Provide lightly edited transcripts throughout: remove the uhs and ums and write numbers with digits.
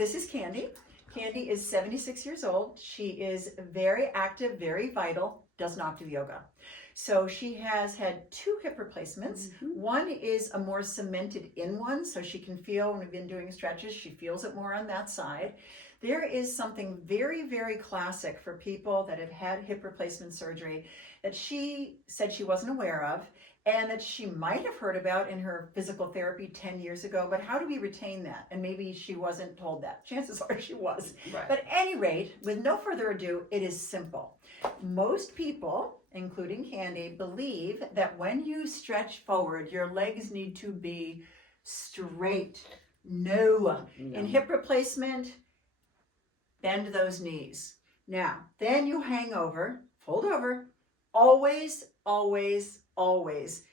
this is Candy. Candy is 76 years old. She is very active, very vital, does not do yoga. So she has had 2 hip replacements. One is a more cemented in one, so she can feel, when we've been doing stretches, she feels it more on that side. There is something very, very classic for people that have had hip replacement surgery that she said she wasn't aware of, and that she might have heard about in her physical therapy 10 years ago, but how do we retain that? And maybe she wasn't told that. Chances are she was. Right. But at any rate, with no further ado, it is simple. Most people, including Candy, believe that when you stretch forward, your legs need to be straight. No. In hip replacement, bend those knees. Now, then you hang over, fold over. Always, always, always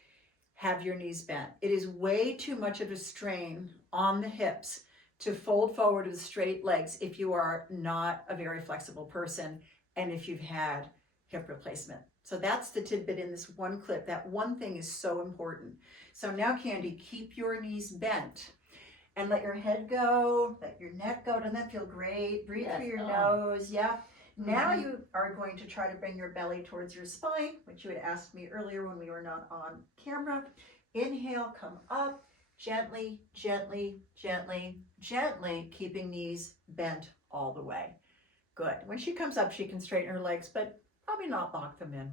have your knees bent. It is way too much of a strain on the hips to fold forward with straight legs if you are not a very flexible person and if you've had hip replacement. So that's the tidbit in this one clip. That one thing is so important. So now, Candy, keep your knees bent and let your head go, let your neck go. Doesn't that feel great? Breathe through your nose. Yeah. Now you are going to try to bring your belly towards your spine, which you had asked me earlier when we were not on camera. Inhale, come up, gently, gently, gently, gently, keeping knees bent all the way. Good. When she comes up, she can straighten her legs, but probably not lock them in.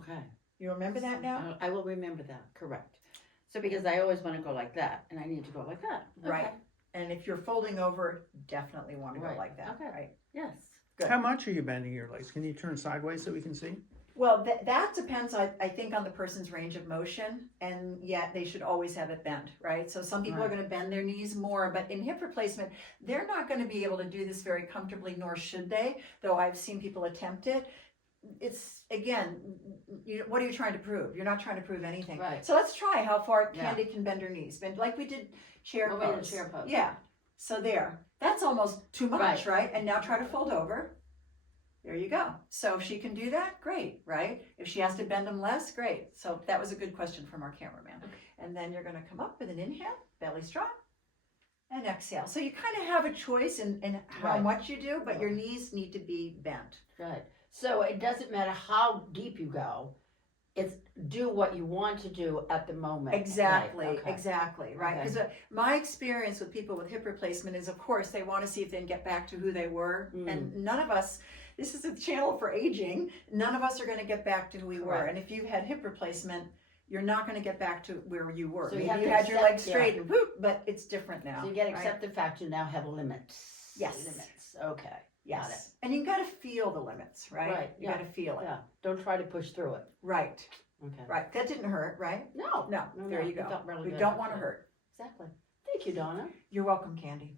Okay. You remember that now? I will remember that, correct. So because I always want to go like that, and I need to go like that. Okay. Right. And if you're folding over, definitely want to go like that. Okay. Right. Yes. Good. How much are you bending your legs? Can you turn sideways so we can see? Well, that depends, I think, on the person's range of motion, and yet they should always have it bent, right? So some people are going to bend their knees more, but in hip replacement, they're not going to be able to do this very comfortably, nor should they, though I've seen people attempt it. It's, again, what are you trying to prove? You're not trying to prove anything. Right. So let's try how far Candy can bend her knees. Bend like we did chair pose. Chair pose. Yeah. So there. That's almost too much, right? And now try to fold over. There you go. So if she can do that, great, right? If she has to bend them less, great. So that was a good question from our cameraman. Okay. And then you're going to come up with an inhale, belly strong, and exhale. So you kind of have a choice in how much you do, but your knees need to be bent. Right. So it doesn't matter how deep you go. It's do what you want to do at the moment. Exactly, Right. Okay. Exactly, right? Because my experience with people with hip replacement is, of course, they want to see if they can get back to who they were. And none of us, this is a channel for aging, none of us are going to get back to who we were. And if you've had hip replacement, you're not going to get back to where you were. So Maybe you have you to had your legs accept- straight and whoop, but it's different now. So you got to right? accept the fact you now have limits. Yes. Limits. Okay. Yes. Got it. And you got to feel the limits, right? Right, You yeah. got to feel it. Yeah. Don't try to push through it. Right. Okay. Right. That didn't hurt, right? No. No. There you It go. felt really We good, don't want to actually. hurt. Exactly. Thank you, Donna. You're welcome, Candy.